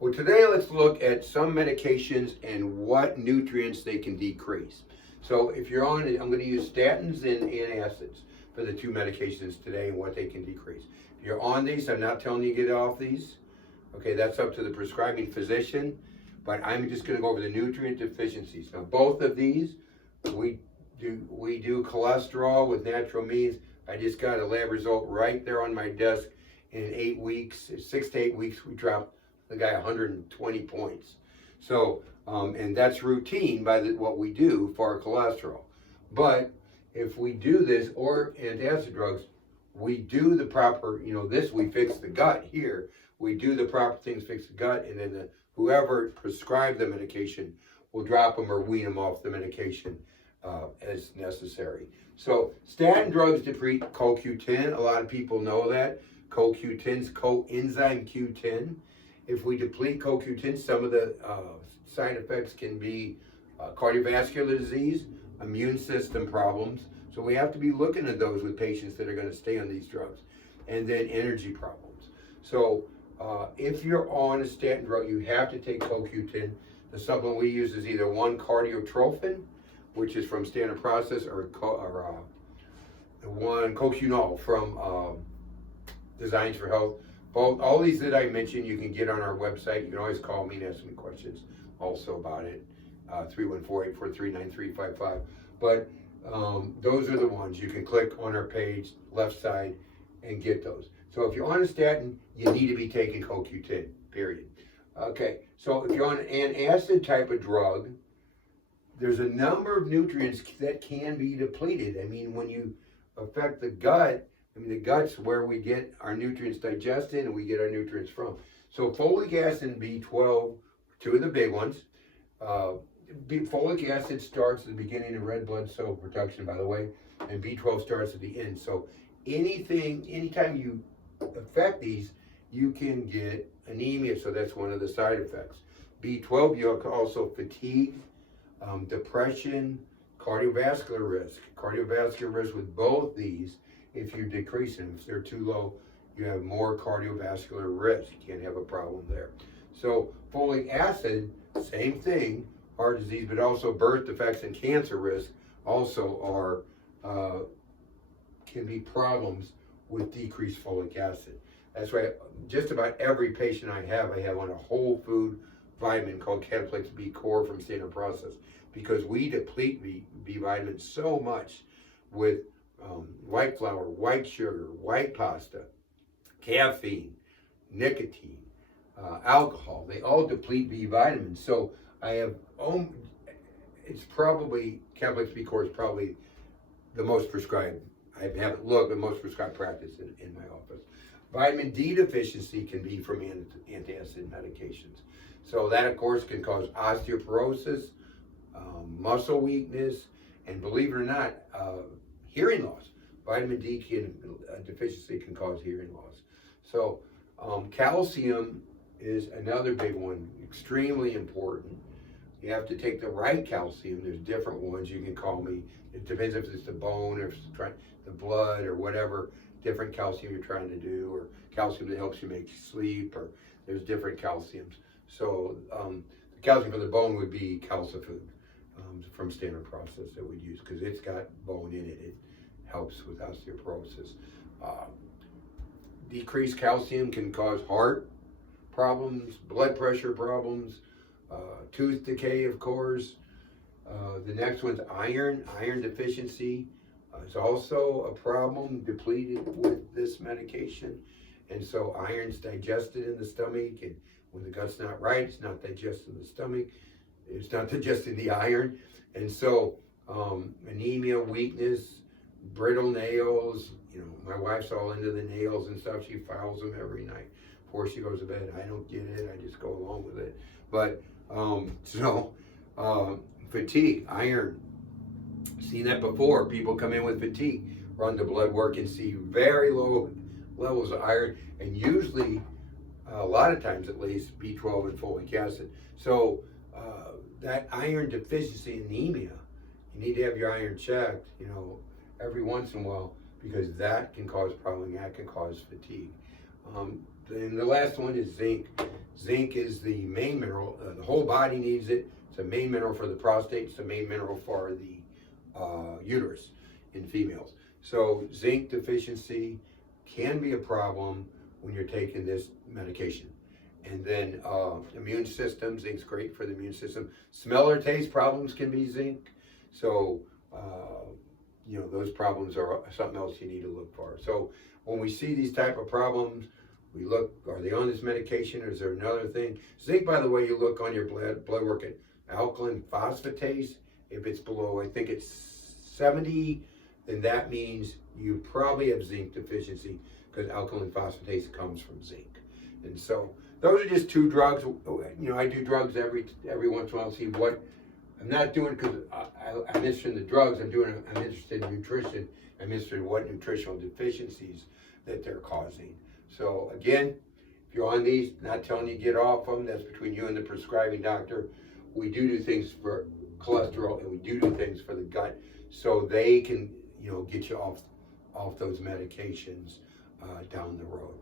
Well, today let's look at some medications and what nutrients they can decrease. So if you're on it, I'm going to use statins and antacids for the two medications today and what they can decrease. If you're on these, I'm not telling you to get off these. Okay, that's up to the prescribing physician, but I'm just going to go over the nutrient deficiencies. Now, both of these, we do cholesterol with natural means. I just got a lab result right there on my desk. In 8 weeks, 6 to 8 weeks, we dropped the guy 120 points. So, and that's routine by what we do for our cholesterol. But if we do this, or antacid drugs, we do the proper, this we fix the gut here. We do the proper things, fix the gut, and then whoever prescribed the medication will drop them or wean them off the medication as necessary. So statin drugs deplete CoQ10. A lot of people know that. CoQ10 is coenzyme Q10. If we deplete CoQ10, some of the side effects can be cardiovascular disease, immune system problems. So we have to be looking at those with patients that are going to stay on these drugs. And then energy problems. So if you're on a statin drug, you have to take CoQ10. The supplement we use is either one cardiotrophin, which is from Standard Process, or one coqunol from Designs for Health. All these that I mentioned, you can get on our website. You can always call me and ask me questions also about it, 314-843-9355. But those are the ones. You can click on our page, left side, and get those. So if you're on a statin, you need to be taking CoQ10, period. Okay, so if you're on an antacid type of drug, there's a number of nutrients that can be depleted. I mean, when you affect the gut, the gut's where we get our nutrients digested and we get our nutrients from. So folic acid and B12, two of the big ones. Folic acid starts at the beginning of red blood cell production, by the way, and B12 starts at the end. So anytime you affect these, you can get anemia, so that's one of the side effects. B12, you also fatigue, depression, cardiovascular risk. Cardiovascular risk with both these, if you decrease them, if they're too low, you have more cardiovascular risk. You can't have a problem there. So folic acid, same thing, heart disease, but also birth defects and cancer risk also can be problems with decreased folic acid. That's why just about every patient I have on a whole food vitamin called Cataplex B Core from Standard Process, because we deplete B vitamins so much with white flour, white sugar, white pasta, caffeine, nicotine, alcohol. They all deplete B vitamins. So I have, it's probably, Cataplex B Core is probably the most prescribed, I haven't looked, the most prescribed practice in my office. Vitamin D deficiency can be from antacid medications. So that, of course, can cause osteoporosis, muscle weakness, and believe it or not, hearing loss. Vitamin D deficiency can cause hearing loss. So calcium is another big one, extremely important. You have to take the right calcium. There's different ones. You can call me. It depends if it's the bone or if it's the blood or whatever different calcium you're trying to do, or calcium that helps you make sleep, or there's different calciums. So the calcium for the bone would be Calcifood from Standard Process that we'd use, because it's got bone in it. It helps with osteoporosis. Decreased calcium can cause heart problems, blood pressure problems, tooth decay, of course. The next one's iron deficiency. It's also a problem depleted with this medication. And so iron's digested in the stomach, and when the gut's not right, it's not digesting the stomach. It's not digesting the iron. And so anemia, weakness, brittle nails. My wife's all into the nails and stuff. She files them every night before she goes to bed. I don't get it. I just go along with it. But fatigue, iron. Seen that before. People come in with fatigue, run the blood work and see very low levels of iron, and usually, a lot of times at least, B12 and folic acid. So that iron deficiency, anemia, you need to have your iron checked, every once in a while, because that can cause problems, that can cause fatigue. Then the last one is zinc. Zinc is the main mineral. The whole body needs it. It's a main mineral for the prostate. It's a main mineral for the uterus in females. So zinc deficiency can be a problem when you're taking this medication. And then immune system, zinc's great for the immune system. Smell or taste problems can be zinc. So, you know, those problems are something else you need to look for. So when we see these type of problems, we look, are they on this medication or is there another thing? Zinc, by the way, you look on your blood work at alkaline phosphatase. If it's below, I think it's 70, then that means you probably have zinc deficiency because alkaline phosphatase comes from zinc. And so those are just two drugs. You know, I do drugs every once in a while to see what, I'm not doing because I'm interested in the drugs, I'm interested in nutrition. I'm interested in what nutritional deficiencies that they're causing. So again, if you're on these, not telling you get off them, that's between you and the prescribing doctor. We do things for cholesterol and we do things for the gut so they can, you know, get you off those medications down the road.